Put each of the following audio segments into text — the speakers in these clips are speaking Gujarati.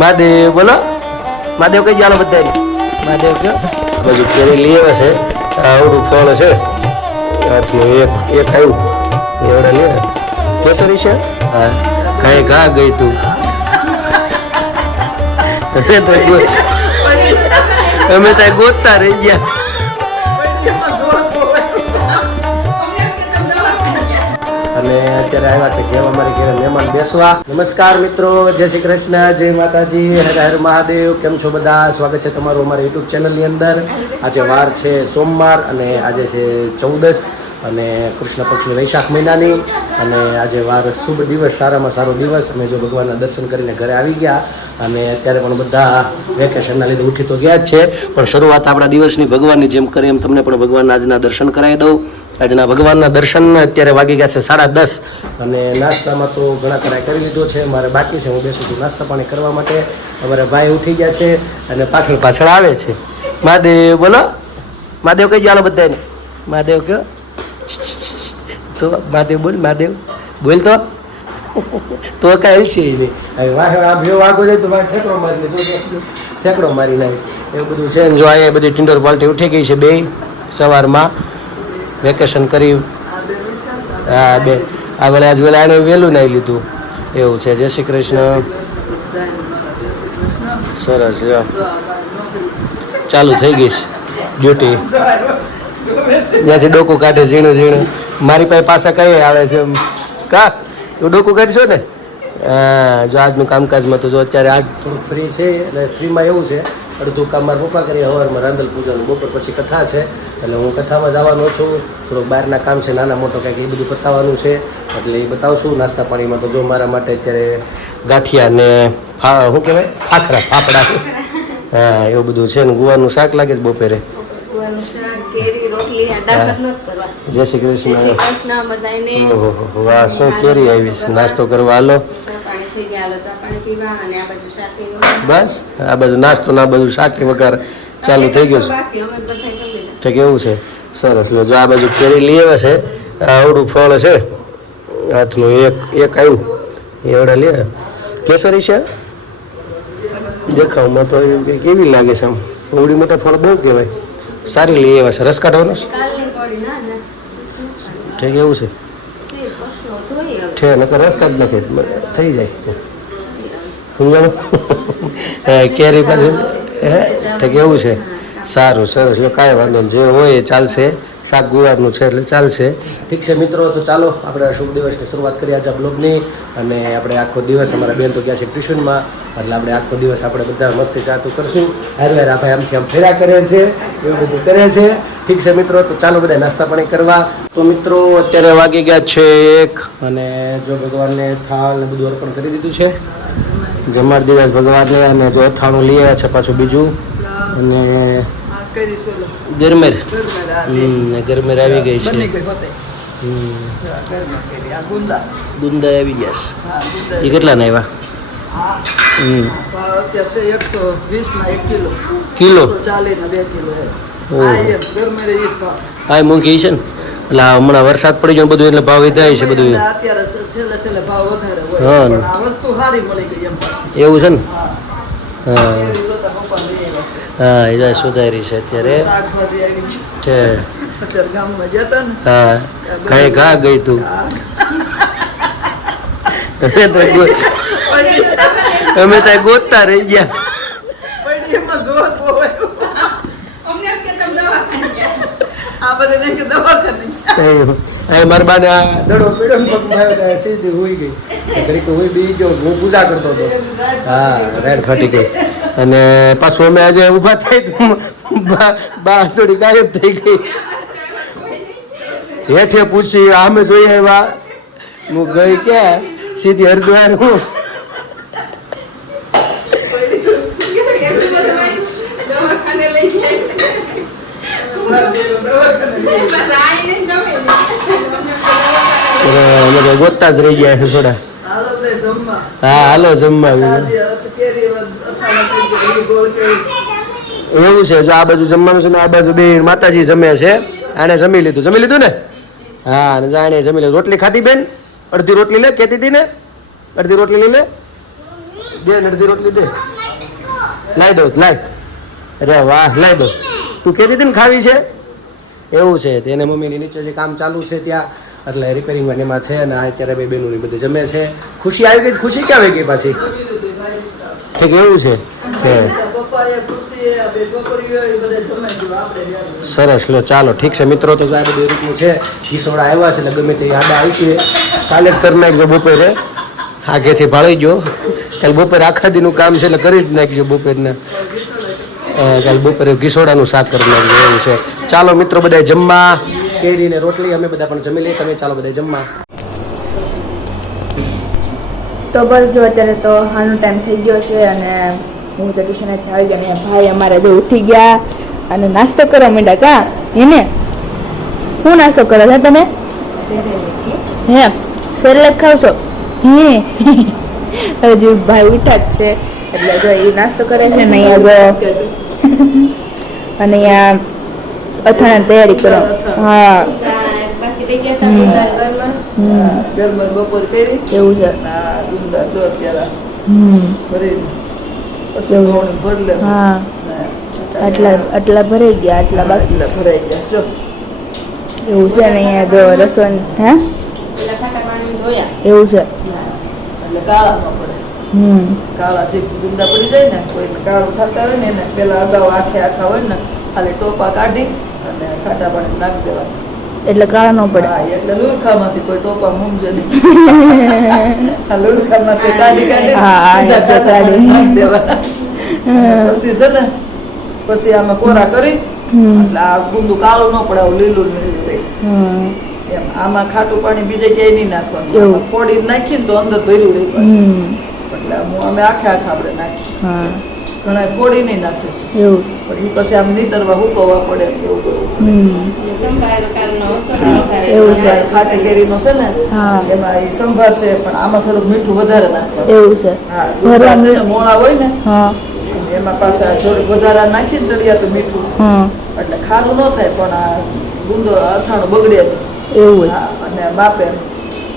મહાદેવ બોલો. મહાદેવ કઈ જાણો બધા મહાદેવ કયો બાજુ કેરી લઈ આવે છે. આવડું ફળ છે હાથનું એક આવ્યું એવડે લે કેસરી છે. હા કાંઈ ઘા ગઈ તું અમે ત્યાં ગોતતા રહી ગયા. અને અત્યારે આવ્યા છે કેમ અમારી ઘરે મહેમાન બેસવા. નમસ્કાર મિત્રો, જય શ્રી કૃષ્ણ, જય માતાજી, હર હર મહાદેવ. કેમ છો બધા? સ્વાગત છે તમારું અમારા યુટ્યુબ ચેનલની અંદર. આજે વાર છે સોમવાર અને આજે છે 14 અને કૃષ્ણ પક્ષની વૈશાખ મહિનાની. અને આજે વાર શુભ દિવસ, સારામાં સારો દિવસ. અમે જો ભગવાનના દર્શન કરીને ઘરે આવી ગયા અને અત્યારે પણ બધા વેકેશનના લીધે ઉઠી તો ગયા જ છે, પણ શરૂઆત આપણા દિવસની ભગવાનની જેમ કરે એમ તમને પણ ભગવાનના આજના દર્શન કરાવી દઉં. આજના ભગવાનના દર્શન અત્યારે વાગી ગયા છે 10:30 અને નાસ્તામાં તો ઘણા કરાય કરી લીધો છે. મારે બાકી છે, હું બેસું છું નાસ્તા પાણી કરવા માટે. અમારા ભાઈ ઉઠી ગયા છે અને પાછળ આવે છે. મહાદેવ બોલો. મહાદેવ કઈ જાણો બધાને મહાદેવ કયો તો મહાદેવ બોલ. મહાદેવ બોલ તો કાંઈ છે નહીં. હવે વાગો જાય તો ઠેકડો મારી ઠેકડો મારી નાખે એવું બધું છે. જો આ બધી ટિંડોર પાલટી ઉઠી ગઈ છે બે સવારમાં વેકેશન કરી. હા બે આ વળે આજ વેલા આને વહેલું નાહી લીધું એવું છે. જય શ્રી કૃષ્ણ. સરસ ચાલુ થઈ ગઈ છે ડ્યુટી. ત્યાંથી ડોકું કાઢે ઝીણું ઝીણું. મારી પાસે કઈ આવે છે કા એવું ડોકું કાઢશો ને. હા જો આજનું કામકાજમાં તો જો અત્યારે આજ થોડુંક ફ્રી છે એટલે ફ્રીમાં એવું છે અડધું કામ મારા પપ્પા કરીએ. સવારમાં રાંધલ પૂજાનું, બપોર પછી કથા છે એટલે હું કથામાં જવાનો છું. થોડુંક બહારના કામ છે નાના મોટો કંઈક એ બધું બતાવવાનું છે એટલે એ બતાવશું. નાસ્તા પાણીમાં તો જો મારા માટે અત્યારે ગાંઠિયા ને શું કહેવાય ખાખરા ફાફડા હા એવું બધું છે ને ગુવાનું શાક લાગે છે બપોરે. જય શ્રી કૃષ્ણ. વાહ શું કેરી આવીશ નાસ્તો કરવા. હાલો બસ આ બાજુ નાસ્તો ના બાજુ શાકી વગર ચાલુ થઈ ગયું છે. કેવું છે સરસ. લો જો આ બાજુ કેરી લઈ આવે છે. આવડું ફળ છે હાથનું એક આવ્યું એવડે લે કેસરી છે. દેખાવમાં તો કેવી લાગે છે આમ એવડી મોટા ફળ બહુ કહેવાય. સારી લઈ આવ્યા છે. રસ કાઢવાનો ઠીક એવું છે ઠે નકર રસ કાઢ નાખે થઈ જાય. સમજાણું કેરી પાછું ઠીક એવું છે. સારું સરસ. લો કાંઈ વાંધો નહીં, જે હોય એ ચાલશે. શાક ગુવારનું છે એટલે ચાલશે. ઠીક છે મિત્રો, તો ચાલો આપણે શુભ દિવસની શરૂઆત કરીએ આજે બ્લોગની. અને આપણે આખો દિવસ અમારા બેન તો ગયા છે ટ્યુશનમાં એટલે આપણે આખો દિવસ આપણે બધા મસ્તી ચાતું કરશું. હારવાર આ ભાઈ આમથી આમ ફેરા કરે છે એવું બધું કરે છે. ઠીક છે મિત્રો, તો ચાલો બધા નાસ્તા પાણી કરવા. તો મિત્રો અત્યારે વાગી ગયા છે 1 અને જો ભગવાનને થાળ ને બધું અર્પણ કરી દીધું છે. જમાડી દીધા ભગવાનને અને જો અથાણું લઈ આવ્યા છે પાછું બીજું. અને ગરમેર ગરમેર આવી ગઈ છે. ગુંદા આવી ગયા છે. એ કેટલા ના આવ્યા? કિલો હા મૂંઘી છે ને એટલે હમણાં વરસાદ પડી ગયો બધું એટલે ભાવ વધારે છે બધું. હા એવું છે ને. હા હા એ સુધારી છે અત્યારે છે. હા કાંઈ ઘા ગઈ તું અમે ત્યાં ગોતતા રહી ગયા. મારા બાને દડો પીડ્યો સીધી હોઈ ગઈ. હું બીજો હું પૂજા કરતો હતો. હા રેડ ફાટી ગઈ અને પાછું અમે આજે ઊભા થઈ બા થોડી ગાયબ થઈ ગઈ. હેઠે પૂછી આમે જોઈ આવ્યા હું ગઈ ક્યાં સીધી હરિદ્વાર. હું અમે ગોતતા જ રહી ગયા છે થોડા. હા હાલો જમવા. એવું છે જો આ બાજુ જમવાનું છે ને આ બાજુ બે માતાજી જમે છે. આને જમી લીધું ને. હા અને જાણે જમી લીધું. રોટલી ખાધી બેન? અડધી રોટલી લે કહેતી હતી ને, અડધી રોટલી લઈ લે. દે અડધી રોટલી દે. લાવી દઉં લાય. અરે વાહ લાવી દઉં. તું કહેતી હતી ને ખાવી છે એવું છે. તેને મમ્મીની નીચે જે કામ ચાલુ છે ત્યાં એટલે રિપેરિંગમાં એમાં છે અને અત્યારે બે બહેનોની બધી જમે છે. ખુશી આવી ગઈ. ખુશી ક્યાં આવી ગઈ પાછી? ઠીક એવું છે કે સરસ લો ચાલો ઠીક છે મિત્રો. તો આ બધી રીતનું છે. ઘીસોડા આવ્યા છે એટલે ગમે તે યાદ આવી છે કાલે જ કરી નાખજો બપોરે. આગેથી ભાળી ગયો કાલે બપોરે આખા દીનું કામ છે એટલે કરી જ નાખજો બપોરના. કાલે બપોરે ઘીસોડાનું શાક કરી નાખજો એવું છે. ચાલો મિત્રો બધા જમવા. કેરી ને રોટલી અમે બધા પણ જમી લઈએ. તમે ચાલો બધા જમવા. તો બસ જો અત્યારે તો હાલનો ટાઈમ થઈ ગયો છે અને હું તો ટ્યુશનેથી આવી ગઈ અને ભાઈ અમારે જો ઉઠી ગયા અને નાસ્તો કરવા માંડ્યા. કા એને શું નાસ્તો કરો છો તમે? હે સેરેલેક ખાવ છો? હે હજી ભાઈ ઉઠ્યા જ છે એટલે જો એ નાસ્તો કરે છે ને અહીંયા જો અને અહીંયા અથાણાની તૈયારી કરો. હા એવું છે. હા આટલા ભરાઈ ગયા આટલા બાકી ભરાઈ ગયા એવું છે ને અહીંયા જો રસોઈ. હે એવું છે. એટલે કાળા ન પડે. કાળા જે ગુંદા પડી જાય ને કોઈ કાળું થતા હોય ને એને પેલા અગાઉ આખા હોય ને ખાલી ટોપા કાઢી અને ખાટા પાણી નાખી દેવાના એટલે કાળા ન પડે. એટલે લુરખામાંથી કોઈ ટોપા મૂંઝે નહીં. લુરખામાંથી કાઢી નાખી દેવાના. પછી છે ને પછી આમાં કોરા કરી એટલે આ ગુંદુ કાળું ન પડે લીલું લીલું રહે. એમ આમાં ખાટું પાણી બીજે ક્યાંય નહીં નાખવાનું. ફોડી નાખીને તો અંદર ભર્યું રહી એટલે અમે આખા આપણે નાખીએ. ઘણા ફોડી નહીં નાખે છે પણ એ પછી આમ નીતરવા હુકવવા પડે એવું એવું છે. ખાટી કેરીનો છે ને એમાં એ સંભાર છે પણ આમાં થોડુંક મીઠું વધારે નાખવાનું એવું છે. હા મોળા હોય ને એમાં પાછા થોડુંક વધારે નાખીને ચડિયા તો મીઠું એટલે ખારું ન થાય પણ આ ગુંદો અથાણું બગડે એવું અને માપે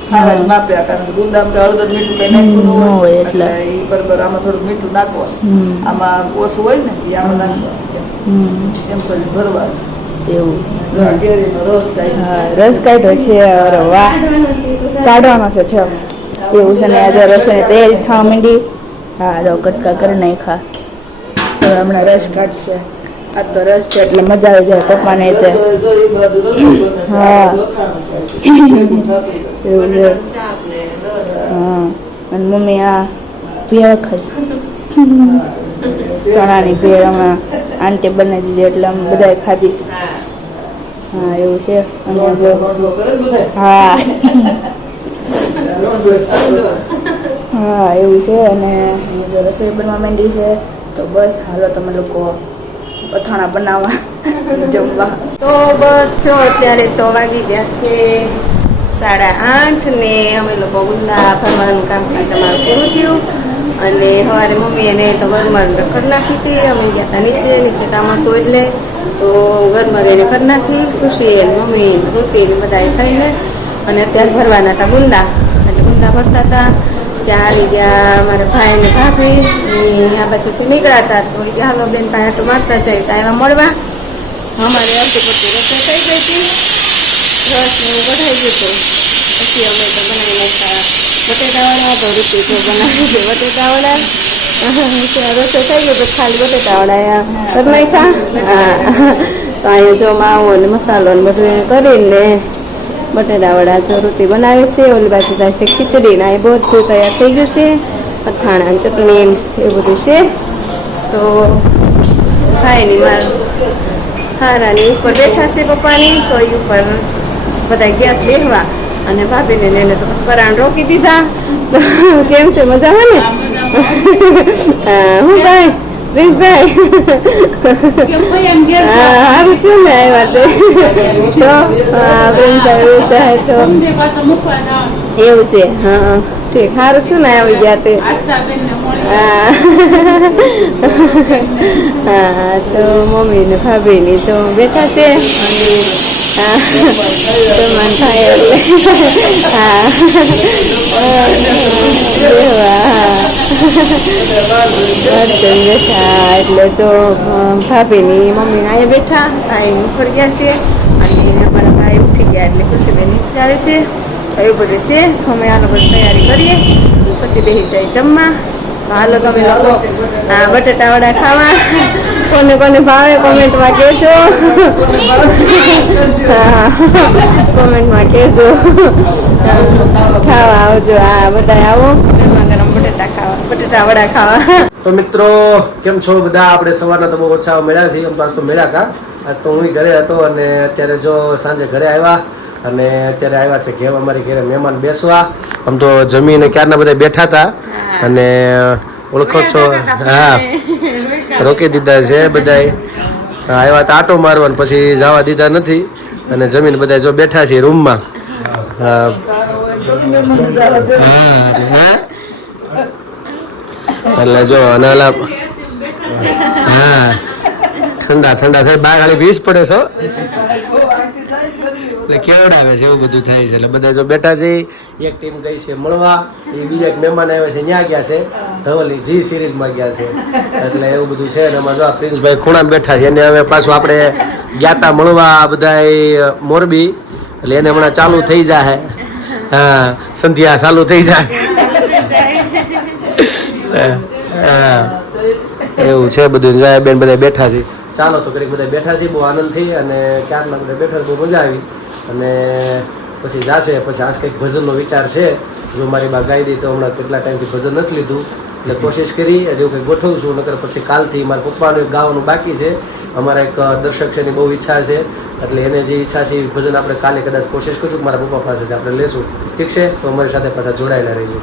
ખારા જ માપે કારણ કે ગુંદામાં હળદર મીઠું કઈ નાખ્યું ન હોય એટલે એ બરાબર આમાં થોડું મીઠું નાખવાનું. આમાં ઓછું હોય ને એ આમાં નાખવાનું એમ કરી ભરવાનું. એવું કેરીનો રસ રસ કાઢ્યો છે. વાહ કાઢવાનો છે. એવું છે ને આજે રસોઈની તૈયારી થવા માંડી. હા જો કટકા કરી નાખા હમણાં રસ કાઢશે. આ તો રસ છે એટલે મજા આવી જાય પપ્પાને તે. હા એવું છે. હા અને મમ્મી આ ભેળ ખાઈ ચણાની ભેળ હમણાં આંટી બનાવી દીધી એટલે અમે બધાએ ખાધી. હા એવું છે. અને જો હા હા એવું છે. અને જો રસોઈ બનવા માંડી છે તો બસ હાલો તમે લોકો અથાણા બનાવવા જમવા. તો બસ જો અત્યારે તો વાગી ગયા છે 8:30 ને અમે લોકો ગુંદા ભરવાનું કામકાજ અમારું પૂરું થયું અને સવારે મમ્મી એને તો ઘરમાં કરી નાખી હતી. અમે ગયા હતા નીચે કામ હતું એટલે તો ઘરમાં રહીને કરી નાખી. ખુશી એને મમ્મી રોતી ને બધા ખાઈને અને અત્યારે ભરવાના હતા ગુંદા એટલે ગુંદા ભરતા હતા. ત્યાં આવી ગયા અમારા ભાઈ ને ભાભી આ બાજુથી નીકળ્યા હતા તો હાલો બેન પાસે તો મારતા જાય તો એમાં મળવા અમારે બટેટાવડા તો રોટલી તો બનાવી છે બટેટાવડા રસ્તે થઈ ગયું તો ખાલી બટેટાવડા કરી નાખ્યા. તો અહીંયા જો માવો ને મસાલો ને બધું કરીને બટેટાવડા જો રોટી બનાવે છે. ઓલી બાજુ થાય છે ખીચડી ને એ બધું તૈયાર થઈ ગયું છે. અથાણા ચટણી એ બધું છે. તો ખાય ની માર હારાની ઉપર બેઠા છે પપ્પાની તો એ ઉપર બધા ગેસ બેસવા અને ભાભીને લઈને તો પરાણ રોકી દીધા. કેમ છે મજામાં ને? હું ભાઈ પ્રિન્સભાઈ સારું થયું ને આવ્યા તે તો પ્રિન્સભાઈ તો એવું છે. હા ઠીક સારું થયું ને આવી ગયા તે. હા તો મમ્મી ને ભાભી ની તો બેઠા છે અને મહેમાન થાય એટલે હા વાત કરી બેઠા એટલે જો ભાભીની મમ્મી અહીંયા બેઠા અહીં ઉપર ગયા છે અને અમારા ભાઈ ઉઠી ગયા એટલે ખુશીબેન નીચે આવે છે એવું બધું છે અમે આનો બધું તૈયારી કરીએ પછી બેસી જાય જમવા. હાલો તમે લોકો હા બટેટા વડા ખાવા. કોને કોને ભાવે કોમેન્ટમાં કહેજો. હા કોમેન્ટમાં કહેજો. ખાવા આવજો. હા બધા આવો ગરમા ગરમ બટેટા ખાવા બટેટા વડા ખાવા. તો મિત્રો કેમ છો બધા? આપણે સવારના તો બહુ ઓછા મળ્યા છીએ. આમ તો આજ તો મળ્યા કા. આજ તો હું ઘરે હતો અને અત્યારે જો સાંજે ઘરે આવ્યા અને અત્યારે આવ્યા છે ઘેર અમારી ઘરે મહેમાન બેસવા. આમ તો જમીને ક્યારના બધા બેઠા હતા અને ઓળખો છો? હા રોકી દીધા છે બધાય. આવ્યા તો આટો મારવાનું પછી જવા દીધા નથી અને જમીન બધા જો બેઠા છે રૂમમાં. હા એટલે જો અને હા ઠંડા ઠંડા થાય બહાર ખાલી ભીસ પડે છો એટલે કેવડાવે છે એવું બધું થાય છે. એટલે બધા જો બેઠા છે. એક ટીમ ગઈ છે મળવા, એ બીજા એક મહેમાન આવ્યા છે ત્યાં ગયા છે ધવલી જી સિરીઝમાં ગયા છે. એટલે એવું બધું છે. અને એમાં જો પ્રિન્સભાઈ ખૂણામાં બેઠા છે એને હવે પાછું આપણે ગયા તા મળવા બધા મોરબી એટલે એને હમણાં ચાલુ થઈ જાય. હા સંધ્યા ચાલુ થઈ જાય. હા એવું છે બધું. જયા બેન બધા બેઠા છે. ચાલો તો કરીક બધા બેઠા છીએ. બહુ આનંદ થઈ અને ક્યારના બધા બેઠા બહુ મજા આવી અને પછી જાશે. પછી આજ કંઈક ભજનનો વિચાર છે. જો મારી બા ગાઈ દઈ તો હમણાં કેટલા ટાઈમથી ભજન નથી લીધું એટલે કોશિશ કરી હજુ કંઈક ગોઠવું છું. નકર પછી કાલથી મારા પપ્પાનું ગાવાનું બાકી છે. અમારા એક દર્શક છે એની બહુ ઈચ્છા છે એટલે એને જે ઈચ્છા છે એ ભજન આપણે કાલે કદાચ કોશિશ કરીશું મારા પપ્પા પાસેથી આપણે લેશું. ઠીક છે? તો અમારી સાથે પાછા જોડાયેલા રહીશું.